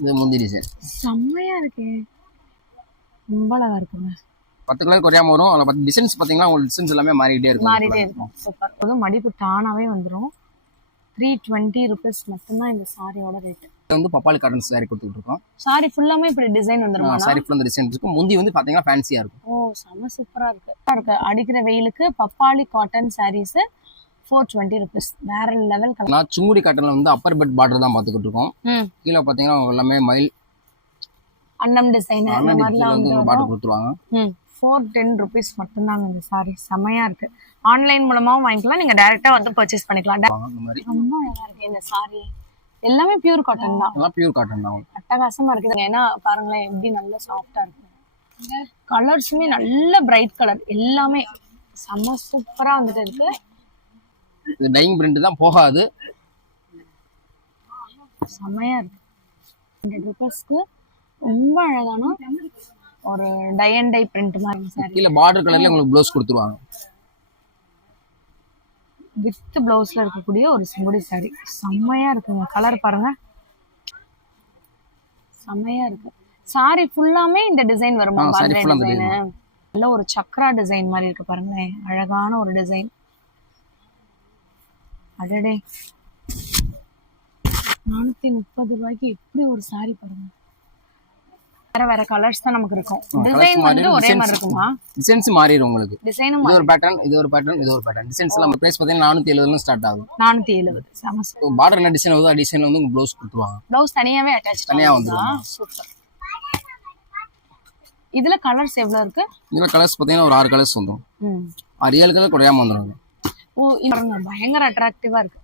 இது முந்தி டிசைன் செம்மையா இருக்கே, ரொம்ப அழகா இருக்குங்க. 10 கலர் குறையாம வரும். அதில் 10 டிசைன்ஸ் பார்த்தீங்கன்னா உங்களுக்கு டிசைன்ஸ் எல்லாமே மாறிட்டே இருக்கும். சூப்பர். அதுவும் மடிப்பு தானாவே வந்துடும். 320 rupees மட்டும்தான் இந்த சாரியோட ரேட். இது வந்து பப்பாளி காட்டன் சாரி கொடுத்துட்டு இருக்கோம். சாரி ஃபுல்லாமே இப்படி டிசைன் வந்துருமா? சாரி ஃபுல்லா டிசைன் இருக்கும். முந்தி வந்து பாத்தீங்கன்னா ஃபேன்சியா இருக்கும். ஓ, செம சூப்பரா இருக்கு. அடிக்கிற வெயிலுக்கு பப்பாளி காட்டன் சாரீஸ் 420 rupees. வேற லெவல் கலர். நான் சுங்குடி காட்டன்ல வந்து அப்பர் பெட் பார்டர் தான் பாத்துக்கிட்டு இருக்கோம். கீழே பாத்தீங்கன்னா எல்லாமே மயில் அன்னம் டிசைன் அந்த மாதிரிலாம் வந்து பார்டர் கொடுத்துருவாங்க. 410 rupees மட்டும்தாங்க இந்த சாரி. செமையா இருக்கு. ஆன்லைன் மூலமாவும் வாங்கிக்கலாம், நீங்க டைரக்டா வந்து பர்ச்சேஸ் பண்ணிக்கலாம். ரொம்ப அழகா இருக்கு இந்த சாரி. எல்லாமே பியூர் காட்டன் தான். எல்லாம் பியூர் காட்டன் தான். அட்டகாசமா இருக்குது. ஏன்னா பாருங்களேன் எப்படி நல்ல சாஃப்டா இருக்கு. கலர்ஸுமே நல்ல பிரைட் கலர், எல்லாமே செம்ம சூப்பரா வந்துட்டு இருக்கு. இது டையிங் பிரிண்ட் தான், போகாது. செம்மையா இருக்கு. 100 rupeesக்கு ரொம்ப அழகான ஒரு டை அண்ட் டை பிரிண்ட் மாதிரி சாரி. கீழ பார்டர் கலர்ல உங்களுக்கு ப்ளவுஸ் கொடுத்துருவாங்க. வித் ப்ளவுஸ்ல இருக்கக்கூடிய ஒரு சுங்குடி சாரி. செம்மையா இருக்குங்க. கலர் பாருங்க, செம்மையா இருக்கு. சாரி ஃபுல்லாமே இந்த டிசைன் வருமா? டிசைன் நல்ல ஒரு சக்ரா டிசைன் மாதிரி இருக்கு பாருங்களேன். அழகான ஒரு டிசைன். அடடே, 430 ரூபாய்க்கு எப்படி ஒரு சாரி பாருங்க. வேற வேற கலர்ஸ் தான் நமக்கு இருக்கும். டிசைன் வந்து ஒரே மாதிரி இருக்குமா? டிசைன்ஸ் மாறிடும் உங்களுக்கு. டிசைனும் இது ஒரு பேட்டர்ன், இது ஒரு பேட்டர்ன், இது ஒரு பேட்டர்ன். டிசைன்ஸ் எல்லாம் பிரைஸ் பாத்தீங்கன்னா 470 ல ஸ்டார்ட் ஆகும். 470. சமஸ்த பார்டர் என்ன டிசைன் வருதோ டிசைன்ல வந்து உங்களுக்கு ப்ளவுஸ் கொடுத்துருவாங்க. ப்ளவுஸ் தனியாவே அட்டாச் தனியா வந்துரும். சூப்பர். இதுல கலர்ஸ் எவ்வளவு இருக்கு? இதுல கலர்ஸ் பாத்தீங்கன்னா ஒரு 6 கலர்ஸ் வந்துரும். 6 கலர் குறையாம வந்துரும். ஓ, இது பயங்கர அட்ராக்டிவா இருக்கு.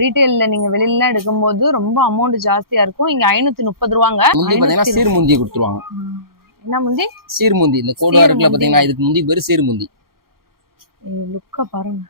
ரீட்டைல்ல நீங்க வெளியில எடுக்கும்போது ரொம்ப அமௌண்ட் ஜாஸ்தியா இருக்கும். இங்க 530 ரூபாங்க. முந்தி பாத்தீங்கன்னா சீர் முந்தி கொடுத்துருவாங்க. என்ன முந்தி? சீர் முந்தி. இந்த கோடா இருக்குல பாத்தீங்கன்னா இதுக்கு முந்தி பேரு சீர் முந்தி. லுக்க பாருங்க,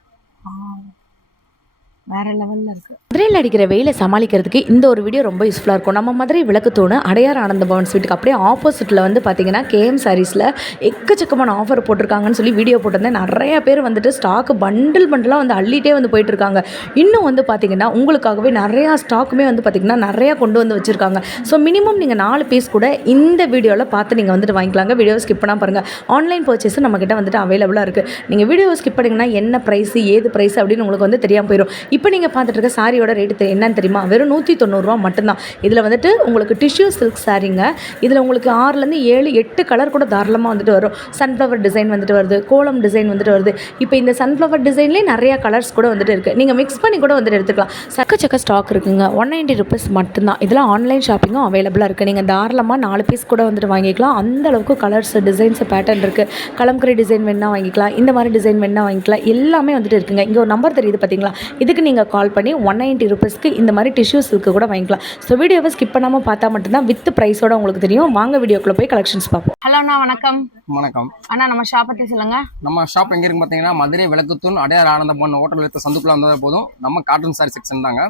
வேற லெவல்ல இருக்கு. மதுரையில் அடிக்கிற வெயிலை சமாளிக்கிறதுக்கு இந்த ஒரு வீடியோ ரொம்ப யூஸ்ஃபுல்லாக இருக்கும். நம்ம மதுரை விளக்கு தூணு அடையார் ஆனந்த பவன் ஸ்வீட்டுக்கு அப்படியே ஆப்போசிட்டில் வந்து பார்த்தீங்கன்னா கேஎம் சாரீஸில் எக்கச்சக்கமான ஆஃபர் போட்டிருக்காங்கன்னு சொல்லி வீடியோ போட்டிருந்தேன். நிறைய பேர் வந்துட்டு ஸ்டாக்கு பண்டிலாக வந்து அள்ளிட்டே வந்து போயிட்டு இருக்காங்க. இன்னும் வந்து பார்த்தீங்கன்னா உங்களுக்காகவே நிறையா ஸ்டாக்குமே வந்து பார்த்தீங்கன்னா நிறையா கொண்டு வந்து வச்சுருக்காங்க. ஸோ மினிமம் நீங்கள் 4 பீஸ் கூட இந்த வீடியோவில் பார்த்து நீங்கள் வந்துட்டு வாங்கிக்கலாங்க. வீடியோவை ஸ்கிப் பண்ணால் பாருங்கள். ஆன்லைன் பர்ச்சேஸும் நம்மக்கிட்ட வந்துட்டு அவைலபிளாக இருக்குது. நீங்கள் வீடியோவை ஸ்கிப் பண்ணிங்கன்னா என்ன ப்ரைஸ் ஏது ப்ரைஸ் அப்படின்னு உங்களுக்கு வந்து தெரியாமல் போயிடும். இப்போ நீங்கள் பார்த்துட்டு இருக்க சாரியோட ரேட்டு என்னன்னு தெரியுமா? வெறும் 190 ரூபா மட்டும்தான். இதில் வந்துட்டு உங்களுக்கு டிஷ்யூ சில்க் சாரிங்க. இதில் உங்களுக்கு 6லேருந்து 7 8 கலர் கூட தாராளமாக வந்துட்டு வரும். சன்ஃப்ளவர் டிசைன் வந்துட்டு வருது, கோலம் டிசைன் வந்துட்டு வருது. இப்போ இந்த சன்ஃப்ளவர் டிசைன்லேயே நிறையா கலர்ஸ் கூட வந்துட்டு இருக்குது. நீங்கள் மிக்ஸ் பண்ணி கூட வந்துட்டு எடுத்துக்கலாம். சக்க ஸ்டாக் இருக்குங்க. 190 rupees மட்டும்தான். இதில் ஆன்லைன் ஷாப்பிங்கும் அவைலபிளாக இருக்குது. நீங்கள் தாராளமாக 4 பீஸ் கூட வந்துட்டு வாங்கிக்கலாம். அந்த அளவுக்கு கலர்ஸ் டிசைன்ஸ் பேட்டர்ன் இருக்குது. கலம்கரி டிசைன் வேணா வாங்கிக்கலாம், இந்த மாதிரி டிசைன் வேணா வாங்கிக்கலாம். எல்லாமே வந்துட்டு இருக்குங்க. இங்கே ஒரு நம்பர் தெரியுது பார்த்தீங்களா? இதுக்கு நீங்கள் கால் பண்ணி 190 rupeesக்கு இந்த மாதிரி டிஷ்யூ சில்க்கு கூட வாங்கிக்கலாம். ஸோ வீடியோவை ஸ்கிப் பண்ணாமல் பார்த்தா மட்டும்தான் வித் ப்ரைஸோட உங்களுக்கு தெரியும். வாங்க வீடியோக்குள்ள போய் கலெக்ஷன்ஸ் பார்ப்போம். ஹலோ அண்ணா, வணக்கம். வணக்கம் அண்ணா, நம்ம ஷாப் பற்றி சொல்லுங்க. நம்ம ஷாப் எங்க இருக்கு பார்த்தீங்கன்னா மதுரை விளக்குத்தூண் அடையார் ஆனந்த பவன் ஹோட்டல் எடுத்த சந்துக்குள்ள வந்தால் போதும். நம்ம காட்டன் சாரி செக்ஷன் தாங்க.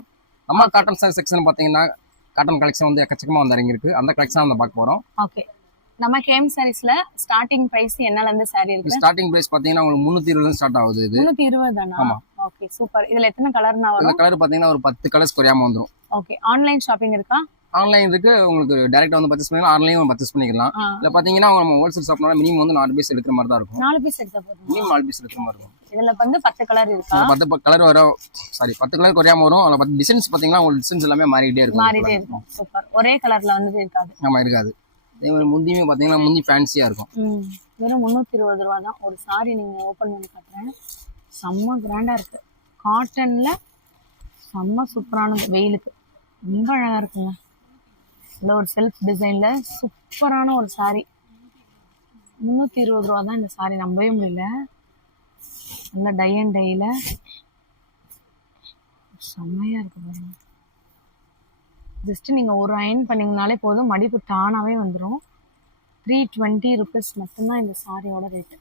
நம்ம காட்டன் சாரி செக்ஷன் பார்த்தீங்கன்னா காட்டன் கலெக்ஷன் வந்து எக்கச்சக்கமாக வந்து இறங்கிருக்கு. அந்த கலெக்ஷன் நம்ம பார்க்க போகிறோம். ஓகே. நம்ம கேம் சாரீஸ்ல ஸ்டார்டிங் பிரைஸ் என்னல இருந்து சாரி இருக்கு? ஸ்டார்டிங் பிரைஸ் பாத்தீங்கன்னா உங்களுக்கு 320 ல ஸ்டார்ட் ஆகுது. இது 320 தானா? ஆமா. Okay, super. இதுல எத்தனை கலர்னா வரும்? இந்த கலர் பாத்தீங்கன்னா ஒரு 10 கலர்ஸ் குறையாம வந்துரும். ஓகே. ஆன்லைன் ஷாப்பிங் இருக்கா? ஆன்லைன் இருக்கு. உங்களுக்கு டைரக்டா வந்து பர்ச்சேஸ் பண்ணலாம், ஆன்லைன்லயும் பர்ச்சேஸ் பண்ணிக்கலாம். இல்ல பாத்தீங்கன்னா நம்ம ஹோல்சேல் ஷாப்னால மினிமம் வந்து 4 பீஸ் எடுக்கிற மாதிரி தான் இருக்கும். 4 பீஸ் எடுத்தா போதும். மினிமம் 4 பீஸ் எடுக்கிற மாதிரி இருக்கும். இதுல வந்து 10 கலர் இருக்கா? 10 கலர் வரும். சாரி 10 கலர் குறையாம வரும். அதுல 10 டிசைன்ஸ் பாத்தீங்கன்னா உங்களுக்கு டிசைன்ஸ் எல்லாமே மாறிட்டே இருக்கும். சூப்பர். ஒரே கலர்ல வந்து இருக்காது. ஆமா, இருக்காது. அதே மாதிரி முந்தியுமே பாத்தீங்கன்னா முந்தி ஃபேன்சியா இருக்கும். வெறும் 320 ரூபா தான். ஒரு சாரி நீங்க ஓபன் பண்ணி காட்டுறேன். செம்ம கிராண்டா இருக்கு. காட்டன்ல செம்ம சூப்பரான வெயிலுக்கு ரொம்ப அழகா இருக்குங்க. இல்லை ஒரு செல்ஃப் டிசைன்ல சூப்பரான ஒரு சாரி. 320 ரூபா தான் இந்த சாரி. நம்பவே முடியல. நல்ல டை அண்ட் டைல செம்மையா இருக்கு பாருங்க. ஜஸ்ட் நீங்கள் ஒரு அயன் பண்ணிங்கனாலே போதும், மடிப்பு தானாகவே வந்துடும். 320 rupees மட்டும்தான் இந்த சாரியோட ரேட்டு.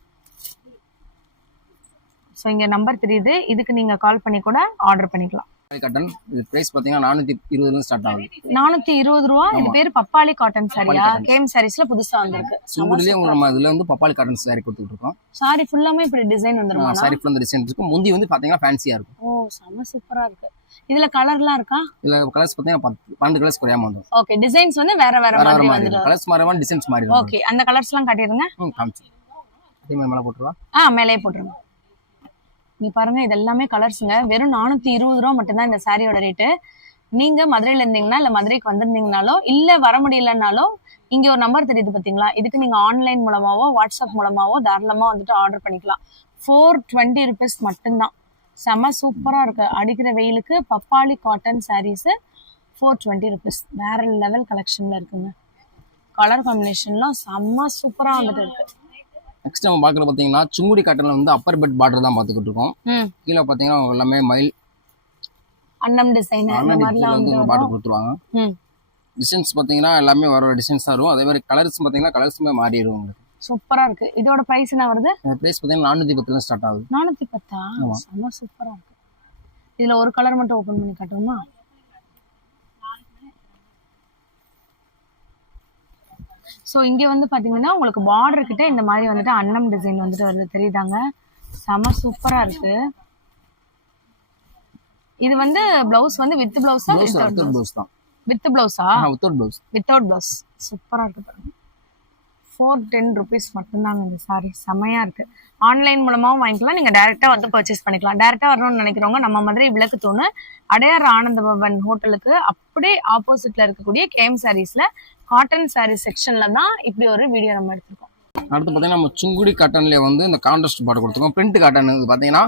ஸோ இங்கே நம்பர் தெரியுது, இதுக்கு நீங்கள் கால் பண்ணி கூட ஆர்டர் பண்ணிக்கலாம். காட்டன் இது பிரைஸ் பாத்தீங்கன்னா 420 ஸ்டார்ட் ஆகுது. 420 ரூபா. இது பேரு பப்பாளி காட்டன் சாரியா? cotton. கேம் சாரீஸ்ல புதுசா வந்திருக்கு. சுங்குடிலேயே நம்ம இதுல வந்து பப்பாளி காட்டன் சாரி கொடுத்துட்டு இருக்கோம். சாரி ஃபுல்லாமே இப்படி டிசைன் வந்துருமா? சாரி ஃபுல்லா இந்த டிசைன் இருக்கு. முந்தி வந்து பாத்தீங்கன்னா ஃபேன்சியா இருக்கும். ஓ செம சூப்பரா இருக்கு. இதுல கலர்லாம் இருக்கா? இதுல கலர்ஸ் பாத்தீங்கன்னா 12 கலர்ஸ் குறையாம வந்துரும். ஓகே, டிசைன்ஸ் வந்து வேற வேற மாதிரி வந்துரும். கலர்ஸ் மாறவா டிசைன்ஸ் மாறிடும். ஓகே, அந்த கலர்ஸ்லாம் காட்டிடுங்க. காமிச்சு அதே மாதிரி மேல போட்டுருவா. மேலே போட்டுருங்க. நீ பாருங்க, இது எல்லாமே கலர்ஸுங்க. வெறும் 420 ரூபா மட்டும்தான் இந்த சாரியோட ரேட்டு. நீங்க மதுரையில இருந்தீங்கன்னா இல்ல மதுரைக்கு வந்திருந்தீங்கனாலோ இல்ல வர முடியலனாலும் இங்க ஒரு நம்பர் தெரியுது பாத்தீங்களா, இதுக்கு நீங்க ஆன்லைன் மூலமாவோ வாட்ஸ்அப் மூலமாவோ தாராளமா வந்துட்டு ஆர்டர் பண்ணிக்கலாம். 420 rupees மட்டும்தான். செம சூப்பரா இருக்கு. அடிக்கிற வெயிலுக்கு பப்பாளி காட்டன் சாரீஸ் 420 rupees. வேற லெவல் கலெக்ஷன்ல இருக்குங்க. கலர் காம்பினேஷன்லாம் செம்ம சூப்பரா வந்துட்டு இருக்கு. நெக்ஸ்ட் நம்ம பாக்குறது பாத்தீங்கன்னா சுங்குடி காட்டன்ல வந்து அப்பர் பெட் பார்டர் தான் பாத்துக்கிட்டு இருக்கோம். கீழே பாத்தீங்கன்னா எல்லாமே மயில் அன்னம் டிசைன் அந்த மாதிரிலாம் வந்து பார்டர் கொடுத்துருவாங்க. டிசைன்ஸ் பாத்தீங்கன்னா எல்லாமே வர டிசைன்ஸ் தான் வரும். அதே மாதிரி கலர்ஸ் பாத்தீங்கன்னா கலர்ஸுமே மாறிடும் உங்களுக்கு. சூப்பரா இருக்கு. இதோட பிரைஸ் என்ன வருது? பிரைஸ் பாத்தீங்கன்னா 410 ஸ்டார்ட் ஆகுது. 410. செம்ம சூப்பரா இருக்கு. இதுல ஒரு கலர் மட்டும் ஓபன் பண்ணி காட்டுவோமா? ஸோ இங்கே வந்து பார்த்தீங்கன்னா உங்களுக்கு பார்டர் கிட்ட இந்த மாதிரி வந்துட்டு அன்னம் டிசைன் வந்துட்டு வருது, தெரியுதாங்க? செம சூப்பராக இருக்கு. இது வந்து பிளவுஸ் வந்து வித் பிளவுஸா? வித்தவுட் பிளவுஸ் தான். வித் பிளவுஸா? Without blouse. Without blouse. சூப்பராக இருக்கு பாருங்க. 410 rupees மட்டும்தாங்க இந்த சாரி. செமையாக இருக்கு. ஆன்லைன் மூலமாகவும் வாங்கிக்கலாம், நீங்கள் டேரெக்டாக வந்து பர்ச்சேஸ் பண்ணிக்கலாம். டேரெக்டாக வரணும்னு நினைக்கிறவங்க நம்ம மதுரை விளக்கு தூணு அடையார் ஆனந்த பவன் ஹோட்டலுக்கு அப்படியே ஆப்போசிட்ல இருக்கக்கூடிய கேம் சாரீஸ்ல காட்டன் சாரீ செக்ஷன்ல தான் இப்படி ஒரு வீடியோ நம்ம எடுத்திருக்கோம். அடுத்து பாத்தீங்கன்னா நம்ம சுங்குடி காட்டன்ல வந்து இந்த கான்ட்ராஸ்ட் பார்டர் கொடுத்துருக்கோம். பிரிண்ட் காட்டன் இது பாத்தீங்கன்னா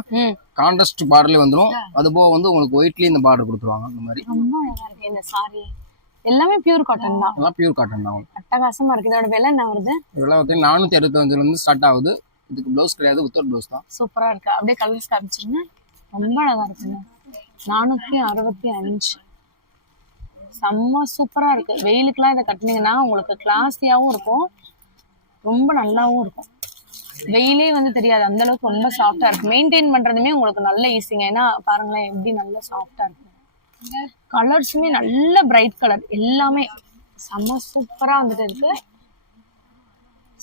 கான்ட்ராஸ்ட் பார்டர்ல வந்துடும். அது போக வந்து உங்களுக்கு ஒயிட்லி இந்த பார்டர் கொடுத்துருவாங்க. இந்த மாதிரி ரொம்ப நல்லா இருக்கு இந்த சாரி. எல்லாமே பியூர் காட்டன் தான். எல்லாம் பியூர் காட்டன் தான். அட்டகாசமா இருக்கு. இதோட விலை என்ன வருது? இதெல்லாம் பாத்தீங்கன்னா 465 இருந்து ஸ்டார்ட் ஆகுது. இதுக்கு பிளவுஸ் கிடையாது, வித்தவுட் பிளவுஸ் தான். சூப்பரா இருக்கு. அப்படியே கலர்ஸ் காமிச்சிருங்க. ரொம்ப அழகா இருக்குங்க. 465. செம்ம சூப்பரா இருக்கு. வெயிலுக்குலாம் இதை கட்டினீங்கன்னா உங்களுக்கு கிளாஸியாவும் இருக்கும், ரொம்ப நல்லாவும் இருக்கும். வெயிலே வந்து தெரியாது, அந்த அளவுக்கு ரொம்ப சாஃப்டா இருக்கு. மெயின்டைன் பண்றதுமே உங்களுக்கு நல்ல ஈஸிங்க. ஏன்னா பாருங்களேன் எப்படி நல்ல சாஃப்டா இருக்கு. கலர்ஸுமே நல்ல பிரைட் கலர், எல்லாமே செம்ம சூப்பரா வந்துட்டு இருக்கு.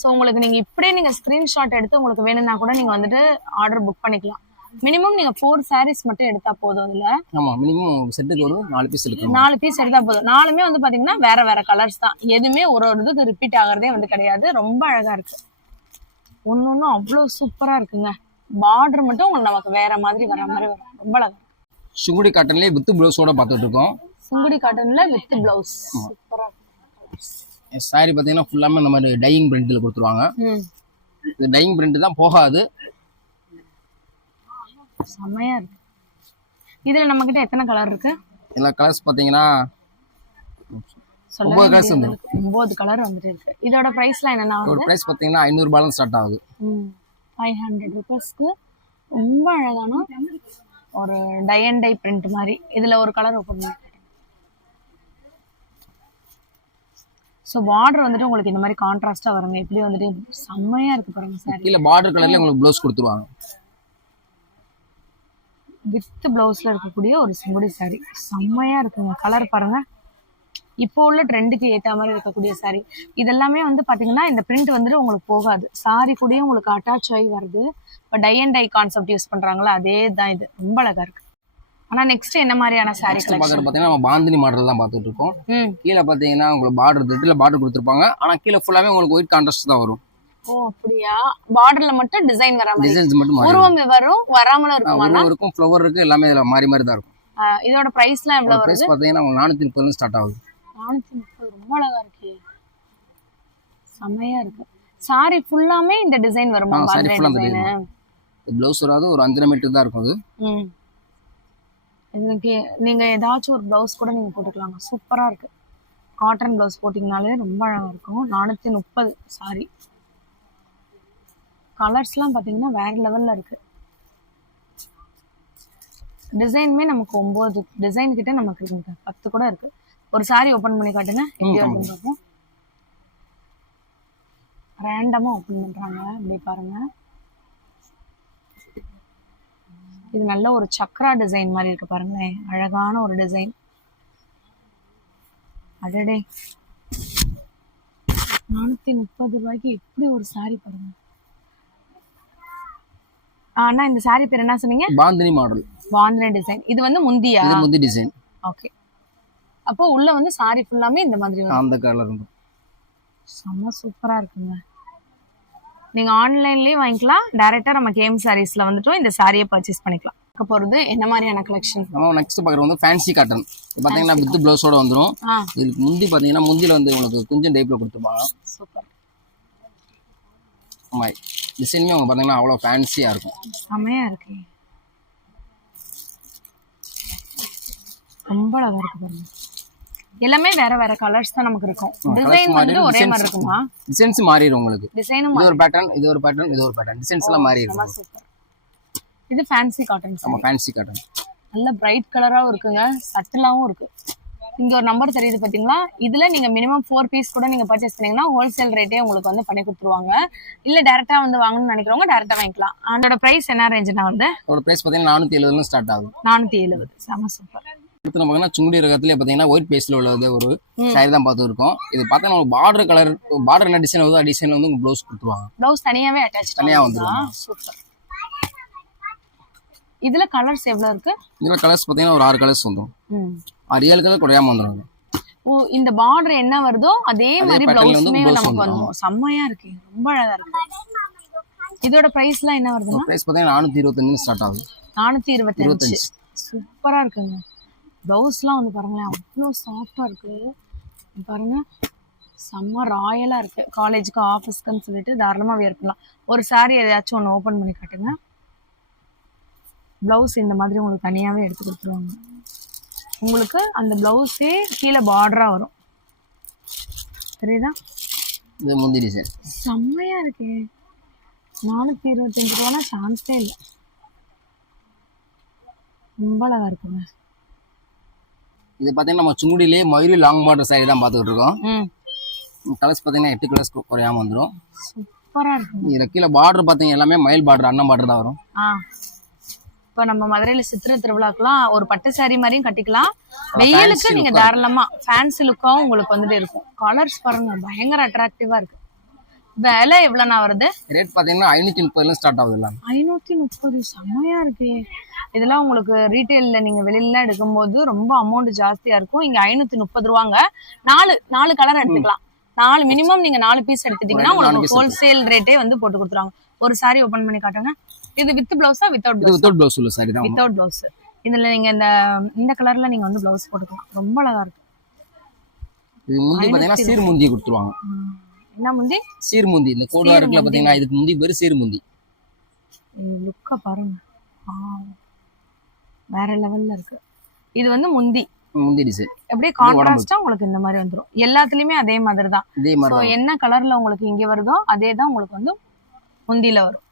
ஸோ உங்களுக்கு நீங்க இப்படியே நீங்க ஸ்கிரீன்ஷாட் எடுத்து உங்களுக்கு வேணும்னா கூட நீங்க வந்துட்டு ஆர்டர் புக் பண்ணிக்கலாம். மினிமம் நீங்க 4 sarees மட்டும் எடுத்தா போதும். இதுல ஆமா, மினிமம் செட்டுக்கு ஒரு 4 பீஸ் இருக்கு. 4 பீஸ் எடுத்தா போதும். 4மே வந்து பாத்தீங்கன்னா வேற வேற கலர்ஸ் தான். எதுவுமே ஒரு இதுக்கு ரிப்பீட் ஆகிறதே வந்து கிடையாது. ரொம்ப அழகா இருக்கு. ஒன்னொன்னும் அவ்வளவு சூப்பரா இருக்குங்க. பார்டர் மட்டும் உங்களுக்கு நமக்கு வேற மாதிரி வர மாதிரி வரும். ரொம்ப அழகா இருக்கு. சுங்குடி காட்டன்லயே வித் பிளவுஸோட பார்த்துட்டு இருக்கோம். சுங்குடி காட்டன்ல வித் பிளவுஸ் சூப்பரா இருக்கு. சாரி பாத்தீங்கன்னா ஃபுல்லாமே இந்த மாதிரி டையிங் பிரிண்ட்ல கொடுத்துருவாங்க. இது டையிங் பிரிண்ட் தான், போகாது. செமையா இருக்கு. இதுல நம்ம கிட்ட எத்தனை கலர் இருக்கு? எல்லா கலர்ஸ் பாத்தீங்கன்னா 9 கலர்ஸ் வந்து 9 கலர் வந்துட்டு இருக்கு. இதோட பிரைஸ்லாம் என்னன்னா ஒரு பிரைஸ் பாத்தீங்கன்னா 500 ரூபாயில ஸ்டார்ட் ஆகுது. 500 rupeesக்கு ரொம்ப அழகான ஒரு டை அண்ட் டை பிரிண்ட் மாதிரி. இதுல ஒரு கலர் ஓபன் பண்ணி. ஸோ பார்டர் வந்துட்டு உங்களுக்கு இந்த மாதிரி கான்ட்ராஸ்டா வருங்க. இப்படி வந்துட்டு செம்மையா இருக்கு பாருங்க சார். கீழே பார்டர் கலர்ல உங்களுக்கு ப்ளவுஸ் கொடுத்துருவாங்க. வித் பிளவுஸ்ல இருக்கக்கூடிய ஒரு சுங்குடி சாரி செம்மையா இருக்குங்க. கலர் பாருங்க. இப்போ உள்ள ட்ரெண்டுக்கு ஏற்ற மாதிரி இருக்கக்கூடிய சாரி. இதெல்லாமே வந்து பாத்தீங்கன்னா இந்த பிரிண்ட் வந்துட்டு உங்களுக்கு போகாது. சாரி கூடயும் உங்களுக்கு அட்டாச் ஆகி வருது. இப்போ tie and dye concept use பண்றாங்களா, அதே தான் இது. ரொம்ப அழகா இருக்கு. ஆனா நெக்ஸ்ட் என்ன மாதிரியான சாரி கலெக்ஷன் பாத்தீங்கன்னா நம்ம பாந்தினி மாடல் தான் பார்த்துட்டு இருக்கோம். கீழே பாத்தீங்கன்னா உங்களுக்கு பார்டர் ரெட்ல பார்டர் கொடுத்துருப்பாங்க. ஆனா கீழே ஃபுல்லாவே உங்களுக்கு ஒயிட் கான்ட்ராஸ்ட் தான் வரும். ஓ அப்படியா? பார்டர்ல மட்டும் டிசைன் வராம, டிசைன்ஸ் மட்டும் உருவம் வரும், வராமல இருக்கும். உருவம் இருக்கும், ஃப்ளவர் இருக்கு, எல்லாமே இதுல மாறி மாறி தான் இருக்கும். இதோட பிரைஸ்லாம் எவ்வளவு வருது? பிரைஸ் பாத்தீங்கன்னா 430 ஸ்டார்ட் ஆகுது. 430. ரொம்ப அழகா இருக்கு. செமையா இருக்கு. சாரி ஃபுல்லாமே இந்த டிசைன் வருமா? சாரி ஃபுல்லா அந்த டிசைன். ப்ளவுஸ் வராது, ஒரு 5 மீட்டர் தான் இருக்கும் அது. இதுக்கு நீங்க ஏதாச்சும் ஒரு பிளவுஸ் கூட நீங்க போட்டுக்கலாங்க. சூப்பரா இருக்கு. காட்டன் பிளவுஸ் போட்டீங்கனாலே ரொம்ப அழகா இருக்கும். 430 சாரி. கலர்ஸ்லாம் பாத்தீங்கன்னா வேற லெவல்ல இருக்கு. டிசைனுமே நமக்கு 9 டிசைன் கிட்ட நமக்கு இருக்குங்க. 10 கூட இருக்கு. ஒரு சாரி ஓபன் பண்ணி காட்டுங்க. எப்படி வருதுன்னு பார்ப்போம். ரேண்டமா ஓபன் பண்றாங்க. இப்படி பாருங்க. இது நல்ல ஒரு சக்ரா டிசைன் மாதிரி இருக்கு பாருங்களேன், அழகான ஒரு டிசைன். அடடே 430 ரூபாய்க்கு எப்படி ஒரு சாரி பாருங்க. ஆனா இந்த சாரி பேர் என்ன சொன்னீங்க? Bandhani model, bandhani design. இது வந்து முந்தியா? இது முந்தி டிசைன். ஓகே. அப்போ உள்ள வந்து சாரி ஃபுல்லாமே இந்த மாதிரி வரும். அந்த கலர் இருக்கும். செம்ம சூப்பரா இருக்குங்க. நீங்க ஆன்லைன்லயே வாங்கிக்கலாம், டைரக்டா நம்ம கேஎம் சாரீஸ்ல வந்துட்டு இந்த சாரியை பர்ச்சேஸ் பண்ணிக்கலாம். பார்க்க போறது என்ன மாதிரியான கலெக்ஷன்? நம்ம நெக்ஸ்ட் பார்க்குறது வந்து ஃபேன்சி காட்டன். இது பார்த்தீங்கன்னா வித் ப்ளவுஸோட வந்துடும். இதுக்கு முந்தி பார்த்தீங்கன்னா முந்தியில் வந்து உங்களுக்கு கொஞ்சம் டைப்ல கொடுத்துருப்பாங்க. சூப்பர். ஆமாம், டிசைனுமே அவங்க பார்த்தீங்கன்னா அவ்வளோ ஃபேன்சியாக இருக்கும். செம்மையா இருக்கு, ரொம்ப அழகா இருக்கு பாருங்க. எல்லாமே வேற வேற கலர்ஸ் தான் நமக்கு இருக்கும். டிசைன் வந்து ஒரே மாதிரி இருக்குமா? டிசைன்ஸ் மாறிடும் உங்களுக்கு. டிசைனும் இது ஒரு பேட்டர்ன், இது ஒரு பேட்டர்ன், இது ஒரு பேட்டர்ன், டிசைன்ஸ் எல்லாம் மாறிடும். சூப்பர். இது ஃபேன்சி காட்டன். நம்ம ஃபேன்சி காட்டன் நல்ல பிரைட் கலராவும் இருக்குங்க, சட்டிலாவும் இருக்கு. இங்க ஒரு நம்பர் தெரியுது பாத்தீங்களா? இதுல நீங்க மினிமம் 4 பீஸ் கூட நீங்க பர்ச்சேஸ் பண்ணீங்கன்னா ஹோல்சேல் ரேட்டே உங்களுக்கு வந்து பண்ணி கொடுத்துருவாங்க. இல்ல டைரக்டா வந்து வாங்கணும்னு நினைக்கிறவங்க டைரக்டா வாங்கிக்கலாம். அதோட பிரைஸ் என்ன ரேஞ்சுனா வந்து? அதோட பிரைஸ் பாத்தீங்கன்னா 470 ஸ்டார்ட் ஆகும். 470. செம சூப்பர். அடுத்து நம்ம சுங்குடி ரகத்துல பாத்தீங்கன்னா ஒயிட் பேஸ்ல உள்ளது ஒரு சாரி தான் பார்த்து இருக்கோம். இது பார்த்தா நம்ம பார்டர் கலர், பார்டர் என்ன டிசைன் வருதோ டிசைன்ல வந்து உங்களுக்கு ப்ளவுஸ் கொடுத்துருவாங்க. ப்ளவுஸ் தனியாவே அட்டாச் தனியா வந்துரும். சூப்பர். இதுல கலர்ஸ் எவ்வளவு இருக்கு? இதுல கலர்ஸ் பாத்தீங்கன்னா ஒரு 6 கலர்ஸ் வந்துரும். 6-7 கலர் குறையாம வந்துரும். ஓ, இந்த பார்டர் என்ன வருதோ அதே மாதிரி ப்ளவுஸ்மே நமக்கு வந்துரும். செம்மையா இருக்கு, ரொம்ப அழகா இருக்கு. இதோட பிரைஸ்லாம் என்ன வருதுன்னா? பிரைஸ் பாத்தீங்கன்னா 425 ஸ்டார்ட் ஆகுது. 425. சூப்பரா இருக்குங்க. ப்ளவுஸ்லாம் வந்து பாருங்களேன், அவ்வளோ சாஃப்டா இருக்கு பாருங்க. செம்ம ராயலா இருக்கு. காலேஜுக்கு ஆஃபீஸ்க்குன்னு சொல்லிட்டு தாராளமா வியர் பண்ணலாம். ஒரு சாரி எதையாச்சும் ஒன்று ஓப்பன் பண்ணி காட்டுங்க. ப்ளவுஸ் இந்த மாதிரி உங்களுக்கு தனியாவே எடுத்து கொடுத்துருவாங்க. உங்களுக்கு அந்த ப்ளவுஸே கீழே பார்டரா வரும், தெரியுதா? இது முந்தி டிசைன். செம்மையா இருக்கே. 425 ரூபானா சான்ஸே இல்லை, ரொம்ப அழகா இருக்குங்க. இது பாத்தீங்கன்னா நம்ம சுங்குடியிலேயே மயூரி லாங் பார்டர் சாரி தான் பார்த்துட்டு இருக்கோம். கலர்ஸ் பாத்தீங்கன்னா 8 கலர்ஸ் குறையாம வந்துடும். சூப்பரா இருக்கு. இதுல கீழே பார்டர் பாத்தீங்கன்னா எல்லாமே மயில் பார்டர், அண்ணன் பார்டர் தான் வரும். இப்ப நம்ம மதுரையில சித்திரை திருவிழாக்கெல்லாம் ஒரு பட்டு சாரி மாதிரியும் கட்டிக்கலாம். வெயிலுக்கு நீங்க தாராளமா ஃபேன்சி லுக்காவும் உங்களுக்கு வந்துட்டு இருக்கும். கலர்ஸ் பாருங்க, பயங்கர அட்ராக்டிவா இருக்கு. விலை எவ்வளவுனா வருது? ரேட் பாத்தீங்கன்னா 530 ஸ்டார்ட் ஆகுது. 530. செம்மையா இருக்கு. இதெல்லாம் உங்களுக்கு ரீட்டைல்ல நீங்க வெளியில எடுக்கும்போது ரொம்ப அமௌண்ட் ஜாஸ்தியா இருக்கும். இங்க 530 ரூபாங்க. 4 கலர் எடுத்துக்கலாம். 4 மினிமம் நீங்க 4 பீஸ் எடுத்துட்டீங்கன்னா உங்களுக்கு ஹோல்சேல் ரேட்டே வந்து போட்டு கொடுத்துருவாங்க. ஒரு சாரி ஓபன் பண்ணி காட்டுங்க. இது வித் பிளவுஸா வித்தவுட் பிளவுஸ்? வித்தவுட் பிளவுஸ் உள்ள சாரி தான். Without blouse. இதுல நீங்க இந்த கலர்ல நீங்க வந்து பிளவுஸ் போட்டுக்கலாம். ரொம்ப அழகா இருக்கு. இது முந்தி பாத்தீங்கன்னா சீர் முந்தி கொடுத்துருவாங்க. என்ன முந்தி? சீர் முந்தி. இந்த கோடுவா இருக்குல பாத்தீங்கன்னா இதுக்கு முந்தி பேரு சீர் முந்தி. லுக்க பாருங்க, வேற லெவல்ல இருக்கு. இது வந்து முந்தி டிசைன். அப்படியே கான்ட்ராஸ்டா உங்களுக்கு இந்த மாதிரி வந்துரும். எல்லாத்துலயுமே அதே மாதிரி தான். என்ன கலர்ல உங்களுக்கு இங்க வருதோ அதே தான் உங்களுக்கு வந்து முந்தியில வரும்.